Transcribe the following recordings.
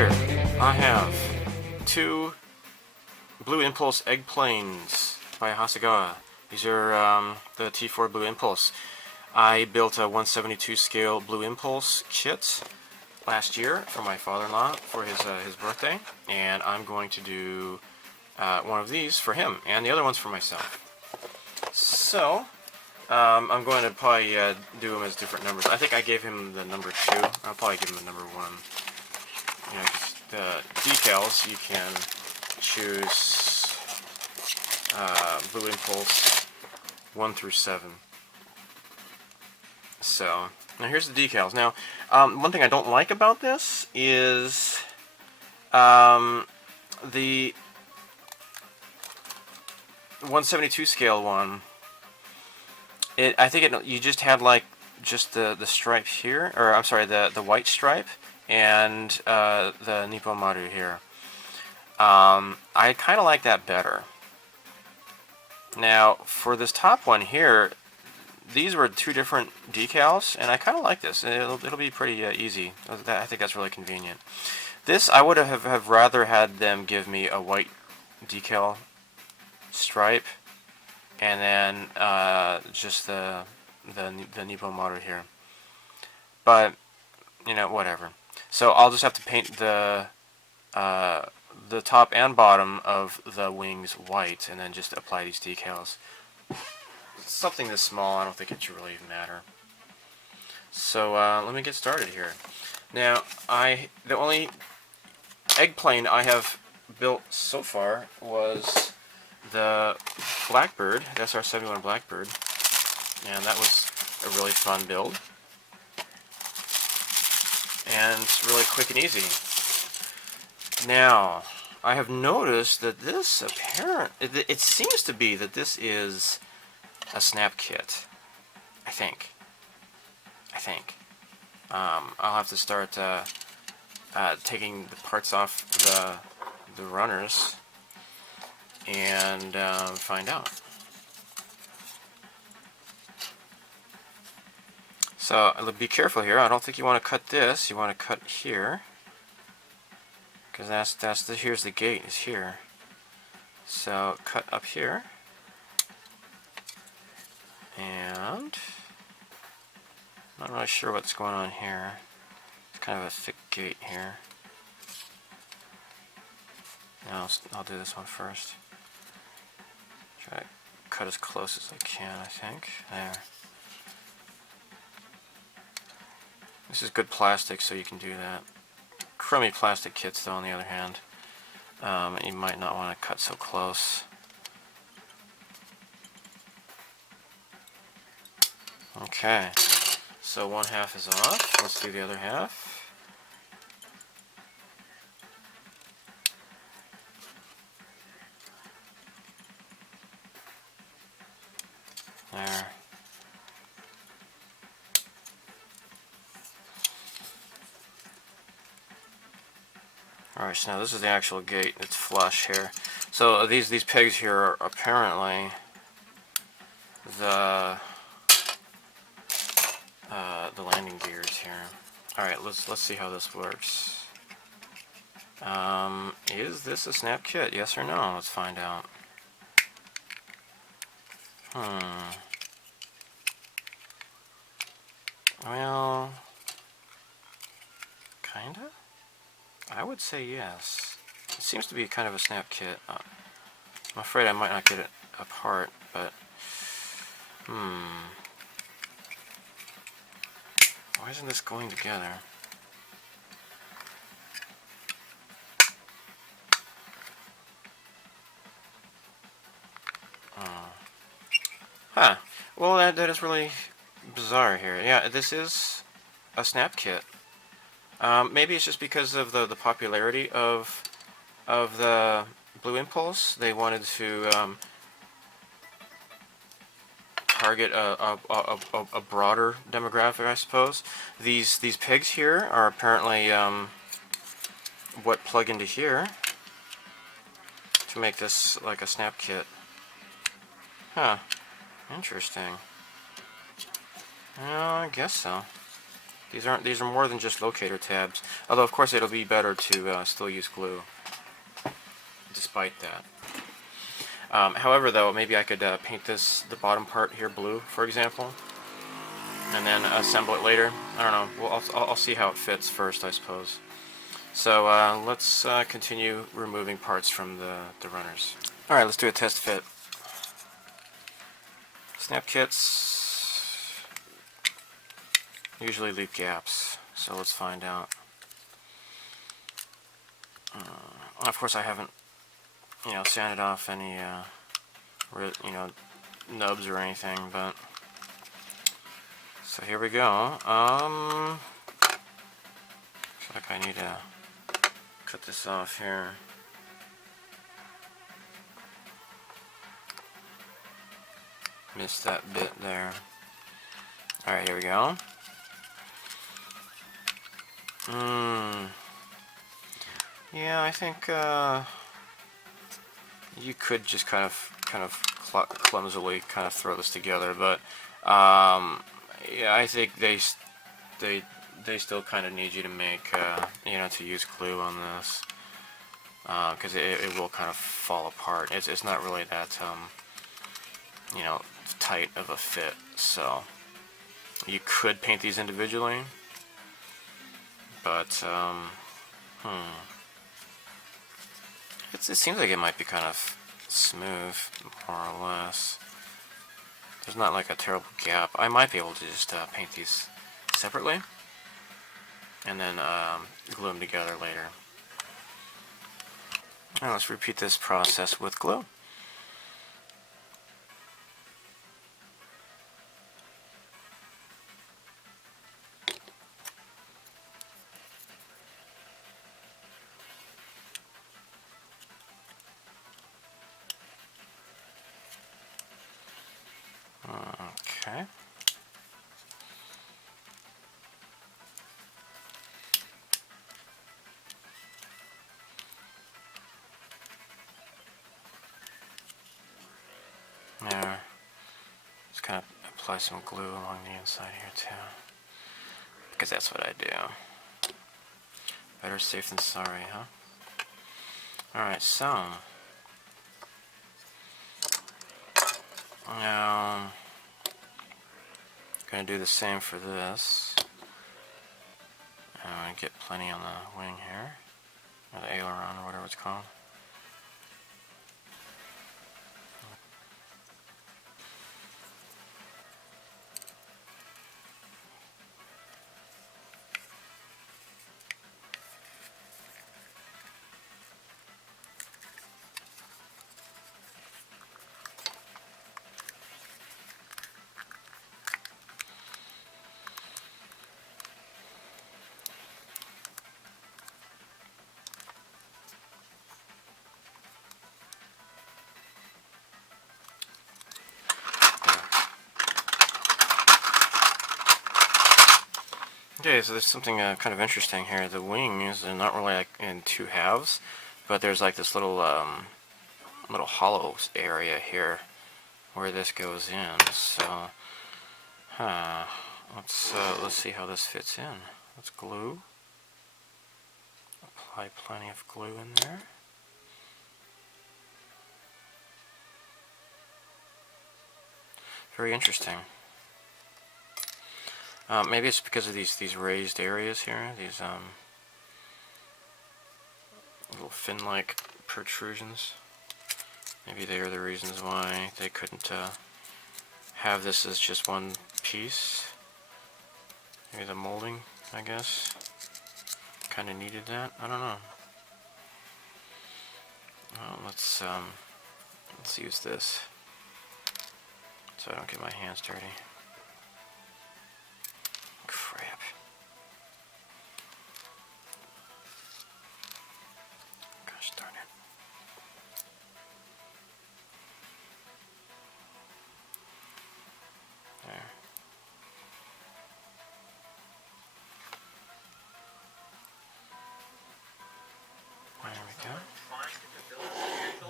here I have two Blue Impulse Eggplanes by Hasegawa. These are the T4 Blue Impulse. I built a 1/72 scale Blue Impulse kit last year for my father-in-law for his birthday, and I'm going to do one of these for him, and the other one's for myself. So, I'm going to probably do them as different numbers. I think I gave him the number 2. I'll probably give him the number 1. You know, just the decals, you can choose Blue Impulse 1 through 7. So, now here's the decals. Now, one thing I don't like about this is the 1/72 scale one. I think you just had like just the stripe here, or I'm sorry, the white stripe and the Nippon Maru here. I kind of like that better. Now for this top one here, these were 2 different decals, and I kind of like this. It'll be pretty easy. I think that's really convenient. This I would have rather had them give me a white decal stripe, and then just the Nippon Maru here. But you know, whatever. So I'll just have to paint the top and bottom of the wings white, and then just apply these decals. Something this small, I don't think it should really even matter. So let me get started here. Now, the only eggplane I have built so far was the Blackbird, SR-71 Blackbird, and that was a really fun build, and it's really quick and easy. Now, I have noticed that this it seems to be that this is a snap kit. I think. I'll have to start taking the parts off the runners and find out. So be careful here. I don't think you want to cut this. You want to cut here, because here's the gate is here. So cut up here, and I'm not really sure what's going on here. It's kind of a thick gate here. Now I'll do this one first. Try to cut as close as I can, I think. There. This is good plastic, so you can do that. Crummy plastic kits, though, on the other hand, you might not want to cut so close. Okay, so one half is off. Let's do the other half. There. Alright, so now this is the actual gate. It's flush here. So these pegs here are apparently the landing gears here. Alright, let's see how this works. Is this a snap kit? Yes or no? Let's find out. Well, kinda? I would say yes. It seems to be kind of a snap kit. I'm afraid I might not get it apart, but why isn't this going together? Huh. Well, that is really bizarre here. Yeah, this is a snap kit. Maybe it's just because of the popularity of the Blue Impulse. They wanted to target a broader demographic, I suppose. These pegs here are apparently what plug into here to make this like a snap kit. Huh. Interesting. Well, I guess so. These are more than just locator tabs. Although of course it'll be better to still use glue, despite that. However, though, maybe I could paint the bottom part here blue, for example, and then assemble it later. I don't know. Well, I'll see how it fits first, I suppose. So let's continue removing parts from the runners. All right, let's do a test fit. Snap kits usually leave gaps, so let's find out. Of course, I haven't, sanded off any, nubs or anything, but so here we go. Looks like I need to cut this off here. Missed that bit there. All right, here we go. Yeah, I think you could just kind of clumsily kind of throw this together, but yeah, I think they still kind of need you to make to use glue on this, because it will kind of fall apart. It's not really that tight of a fit, so you could paint these individually, but it seems like it might be kind of smooth, more or less. There's not like a terrible gap. I might be able to just paint these separately and then glue them together later. Now let's repeat this process with glue. Okay. Now, just kind of apply some glue along the inside here too, because that's what I do. Better safe than sorry, huh? Alright, so now gonna do the same for this. I'm gonna get plenty on the wing here, or the aileron, or whatever it's called. Okay, so there's something kind of interesting here. The wings are not really like in two halves, but there's like this little hollow area here where this goes in. So, let's see how this fits in. Let's glue. Apply plenty of glue in there. Very interesting. Maybe it's because of these raised areas here, these little fin-like protrusions. Maybe they are the reasons why they couldn't have this as just one piece. Maybe the molding, I guess, kind of needed that. I don't know. Well, let's use this so I don't get my hands dirty. Crap. Gosh darn it. There. There we go.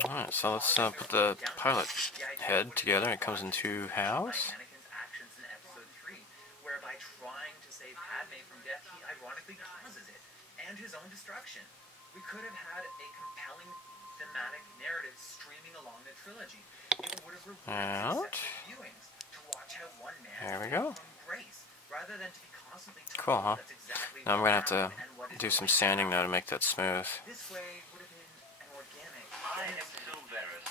Alright, so let's put the pilot head together. It comes in two halves. Anakin's actions in episode 3, whereby trying to save Padme from directly causes it, and his own destruction. We could have had a compelling thematic narrative streaming along the trilogy. It would have rewarded viewings to watch how one man there we go. from grace, rather than to be constantly told Cool, huh? that's exactly Now I'm gonna have to what do some sanding now to make that smooth. This way would have been an organic. I am Silverus,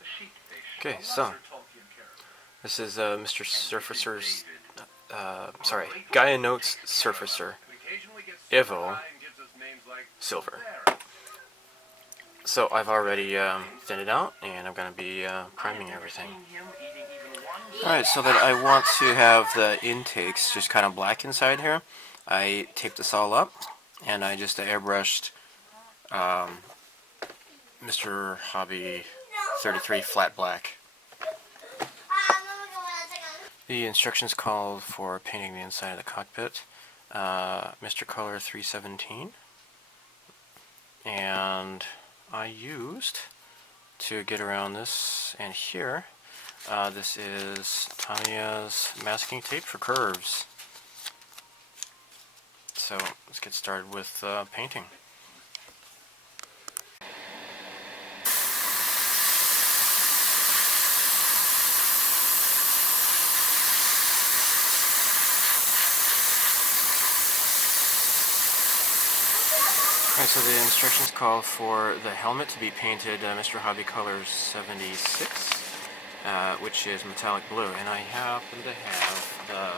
the sheep fish. Okay, so this is Mr. Surfacer's, Gaia Notes Surfacer, Evo, Silver. So I've already thinned it out, and I'm going to be priming everything. Alright, so that I want to have the intakes just kind of black inside here, I taped this all up, and I just airbrushed Mr. Hobby 33 flat black. The instructions called for painting the inside of the cockpit, Mr. Color 317, and I used, to get around this and here, this is Tamiya's masking tape for curves. So let's get started with painting. Alright, so the instructions call for the helmet to be painted Mr. Hobby Color 76, which is metallic blue, and I happen to have the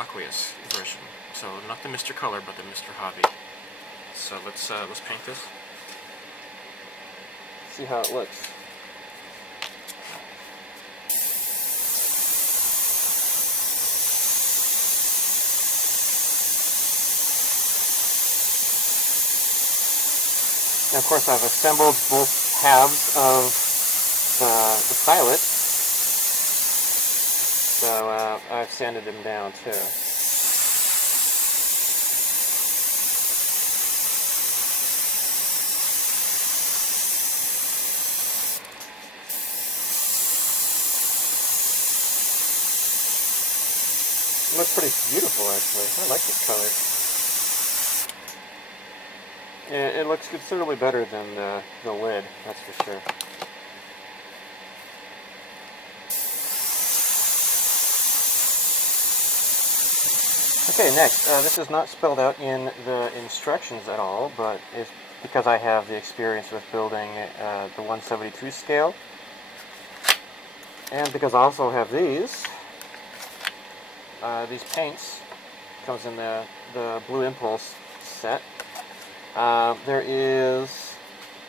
aqueous version. So not the Mr. Color, but the Mr. Hobby. So let's paint this. See how it looks. Now, of course, I've assembled both halves of the pilot, so I've sanded them down too. It looks pretty beautiful, actually. I like this color. It looks considerably better than the lid, that's for sure. Okay, next, this is not spelled out in the instructions at all, but it's because I have the experience with building the 172 scale, and because I also have these paints. Comes in the Blue Impulse set. There is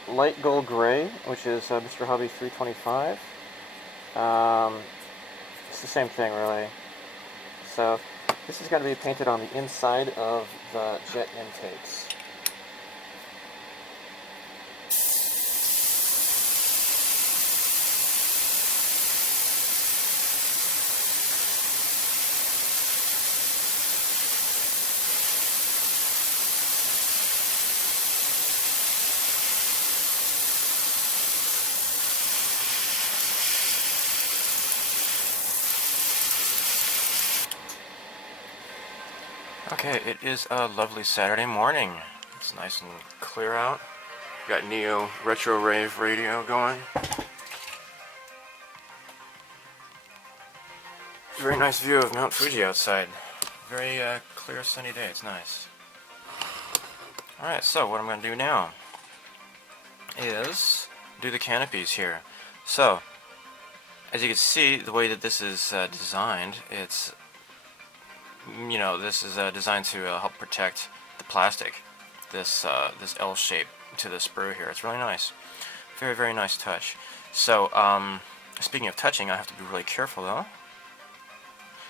light gold gray, which is Mr. Hobby 325. It's the same thing, really. So this is going to be painted on the inside of the jet intakes. Okay, it is a lovely Saturday morning. It's nice and clear out. Got Neo Retro Rave radio going. Very nice view of Mount Fuji outside. Very clear sunny day, it's nice. Alright, so what I'm going to do now is do the canopies here. So, as you can see, the way that this is designed, it's, you know, this is designed to help protect the plastic, this L shape to the sprue here. It's really nice. Very, very nice touch. So, speaking of touching, I have to be really careful though.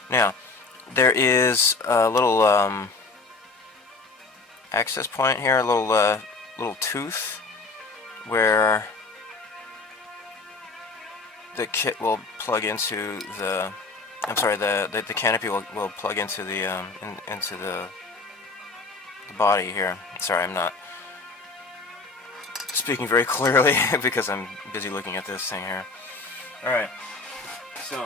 Now, there is a little access point here, a little tooth where the kit will plug into the, I'm sorry, the canopy will plug into the into the body here. Sorry, I'm not speaking very clearly because I'm busy looking at this thing here. All right. So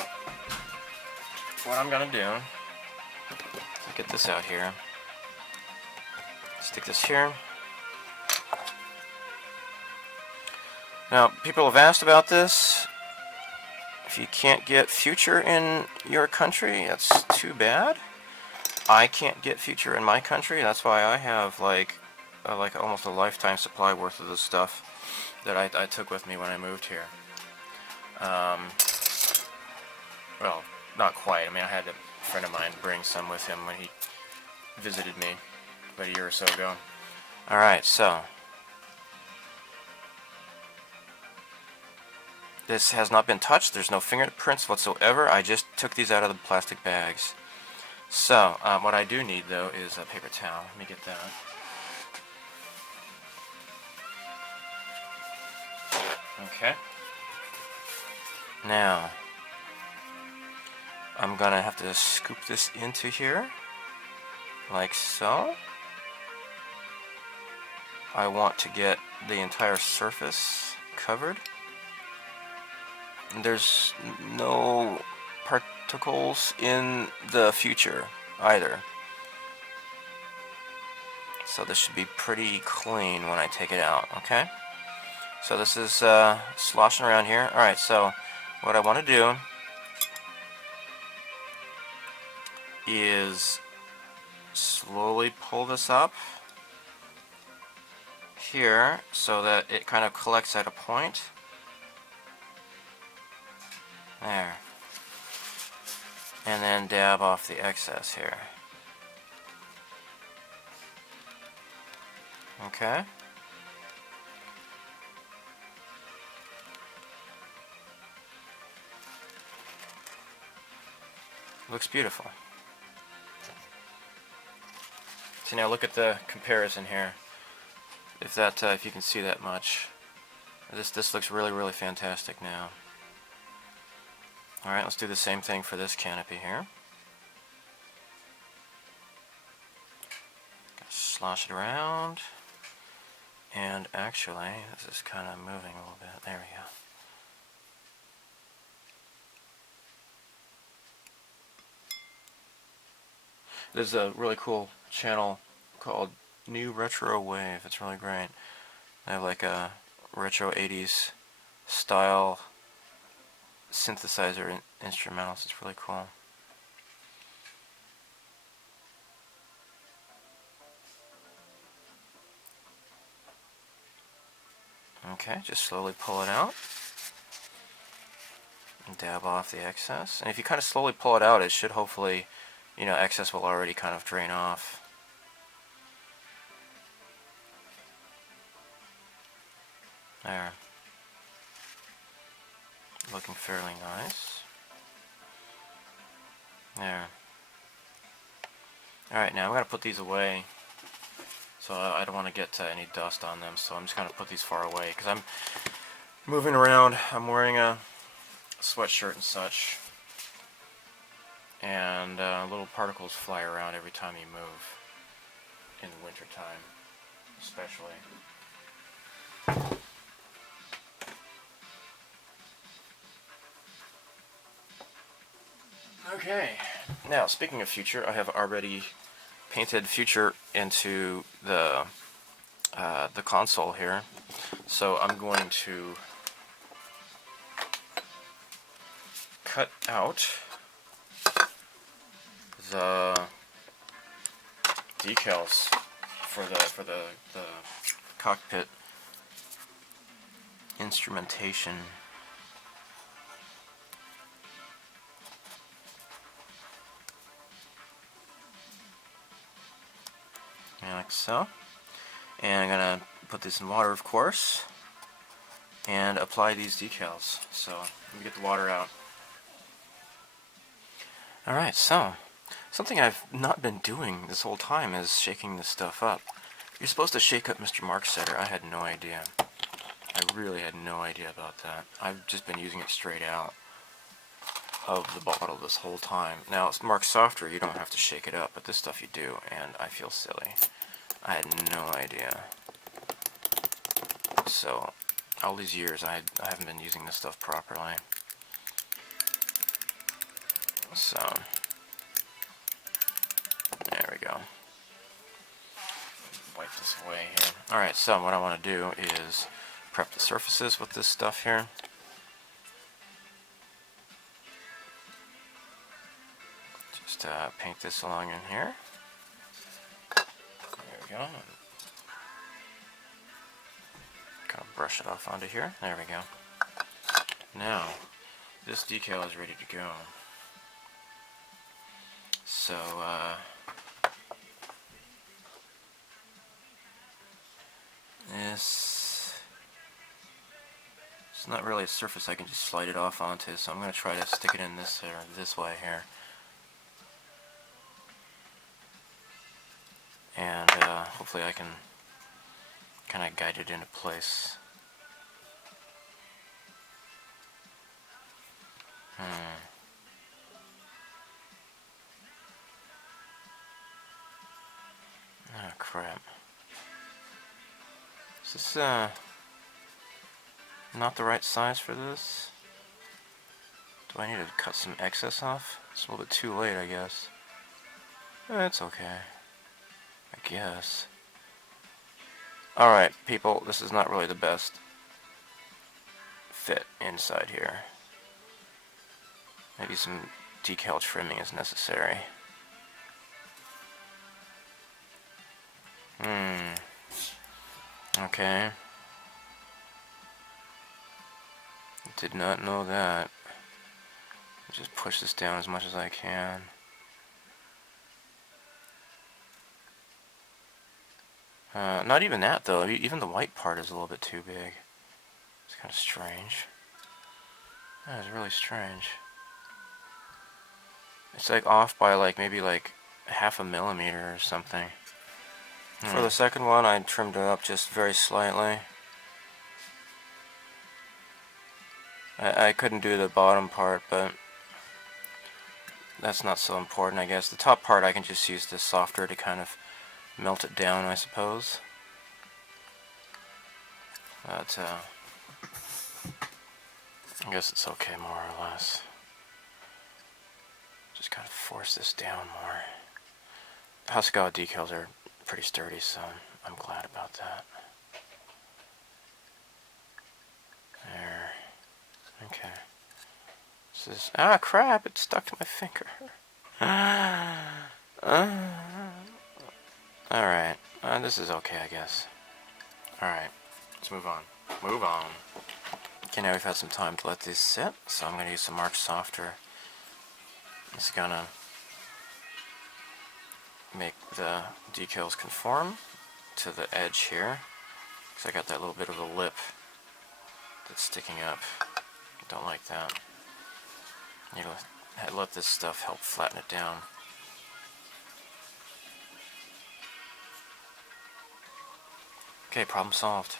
what I'm gonna do is get this out here. Stick this here. Now, people have asked about this. If you can't get Future in your country, that's too bad. I can't get Future in my country. That's why I have like almost a lifetime supply worth of this stuff that I took with me when I moved here. Well, not quite. I mean, I had a friend of mine bring some with him when he visited me about a year or so ago. Alright, so this has not been touched. There's no fingerprints whatsoever. I just took these out of the plastic bags. So, what I do need, though, is a paper towel. Let me get that. Okay. Now, I'm gonna have to scoop this into here, like so. I want to get the entire surface covered. There's no particles in the Future either. So this should be pretty clean when I take it out, okay? So this is sloshing around here. Alright, so what I want to do is slowly pull this up here so that it kind of collects at a point. There. And then dab off the excess here. Okay. Looks beautiful. See, now look at the comparison here. If you can see that much. This looks really fantastic now. Alright, let's do the same thing for this canopy here. Slosh it around. And actually, this is kind of moving a little bit. There we go. There's a really cool channel called New Retro Wave. It's really great. They have like a retro 80s style synthesizer instrumentals. It's really cool. Okay, just slowly pull it out. And dab off the excess. And if you kind of slowly pull it out, it should hopefully, you know, excess will already kind of drain off. There. Looking fairly nice. There. Alright, now I'm going to put these away. So I don't want to get any dust on them, so I'm just going to put these far away. Because I'm moving around. I'm wearing a sweatshirt and such. And little particles fly around every time you move. In the winter time, especially. Okay, now speaking of Future, I have already painted Future into the console here. So I'm going to cut out the decals for the cockpit instrumentation. Like so. And I'm gonna put this in water, of course, and apply these decals. So let me get the water out. Alright, so something I've not been doing this whole time is shaking this stuff up. You're supposed to shake up Mr. Marksetter. I had no idea. I really had no idea about that. I've just been using it straight out of the bottle this whole time. Now, it's Mark Softer, you don't have to shake it up, but this stuff you do, and I feel silly. I had no idea. So, all these years, I haven't been using this stuff properly. So, there we go. wipe this away here. Alright, so what I want to do is prep the surfaces with this stuff here. Just paint this along in here. There we go. Kind of brush it off onto here. There we go. Now, this decal is ready to go. So, it's not really a surface I can just slide it off onto, so I'm going to try to stick it in this way here. And hopefully I can kind of guide it into place. Oh crap. Is this not the right size for this? Do I need to cut some excess off? It's a little bit too late, I guess. It's okay, I guess. Alright, people, this is not really the best fit inside here. Maybe some decal trimming is necessary. Okay. Did not know that. Just push this down as much as I can. Not even that though. Even the white part is a little bit too big. It's kind of strange. That is really strange. It's like off by like maybe like half a millimeter or something. For the second one, I trimmed it up just very slightly. I couldn't do the bottom part, but that's not so important, I guess. The top part I can just use this softer to kind of melt it down, I suppose. But I guess it's okay more or less. Just kind of force this down more. Hasegawa decals are pretty sturdy, so I'm glad about that. There. Okay. This is... Ah, crap! It stuck to my finger. Alright. This is okay, I guess. Alright. Let's move on. Move on. Okay, now we've had some time to let these sit, so I'm going to use some Arch Softer. It's gonna make the decals conform to the edge here, because I got that little bit of a lip that's sticking up. Don't like that. Need to let this stuff help flatten it down. Okay, problem solved.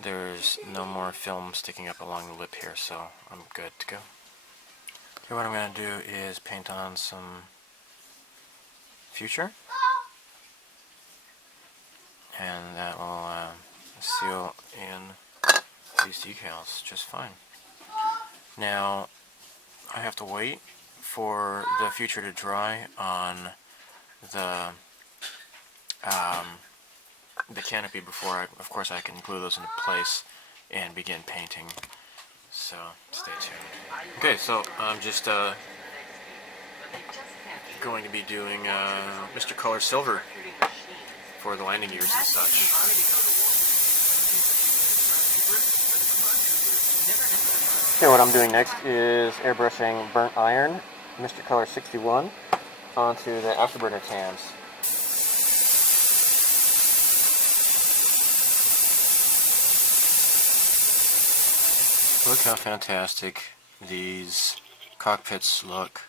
There's no more film sticking up along the lip here, so I'm good to go. Okay, what I'm going to do is paint on some Future, and that will seal in these decals just fine. Now, I have to wait for the Future to dry on the canopy before of course I can glue those into place and begin painting. So stay tuned. Okay, so I'm just going to be doing Mr. Color Silver for the landing gears and such. Okay, what I'm doing next is airbrushing Burnt Iron, Mr. Color 61, onto the afterburner cams. Look how fantastic these cockpits look.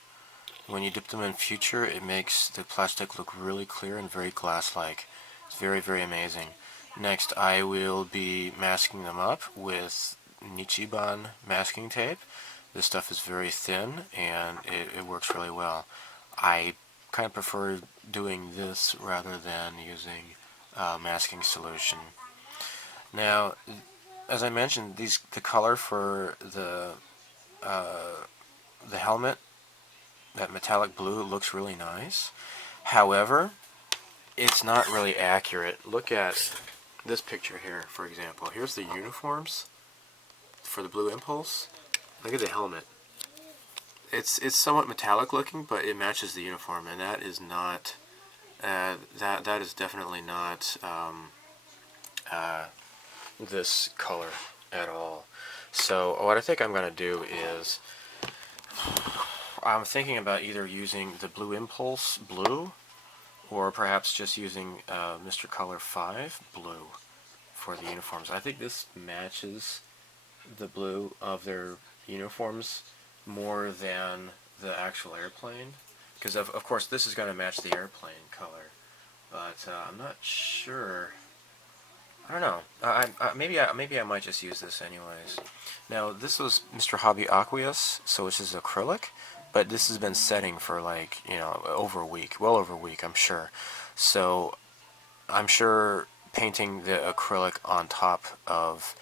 When you dip them in Future, it makes the plastic look really clear and very glass-like. It's very, very amazing. Next, I will be masking them up with Nichiban masking tape. This stuff is very thin and it works really well. I kind of prefer doing this rather than using masking solution. Now, as I mentioned, the color for the helmet, that metallic blue, looks really nice. However, it's not really accurate. Look at this picture here, for example. Here's the uniforms for the Blue Impulse. Look at the helmet. It's somewhat metallic looking, but it matches the uniform, and that is not that is definitely not this color at all. So what I think I'm going to do is I'm thinking about either using the Blue Impulse Blue or perhaps just using Mr. Color 5 Blue for the uniforms. I think this matches the blue of their uniforms more than the actual airplane, because of course this is going to match the airplane color, but I'm not sure. I don't know. Maybe I might just use this anyways. Now this was Mr. Hobby Aqueous, so this is acrylic, but this has been setting for like over a week, well over a week, I'm sure. So I'm sure painting the acrylic on top of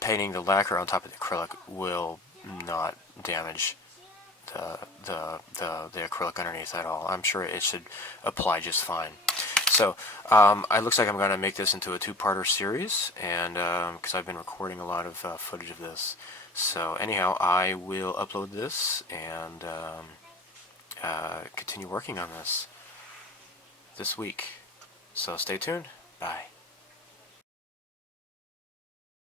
painting the lacquer on top of the acrylic will not damage the acrylic underneath at all. I'm sure it should apply just fine. So it looks like I'm going to make this into a two-parter series, and because I've been recording a lot of footage of this. So anyhow, I will upload this and continue working on this week. So stay tuned. Bye.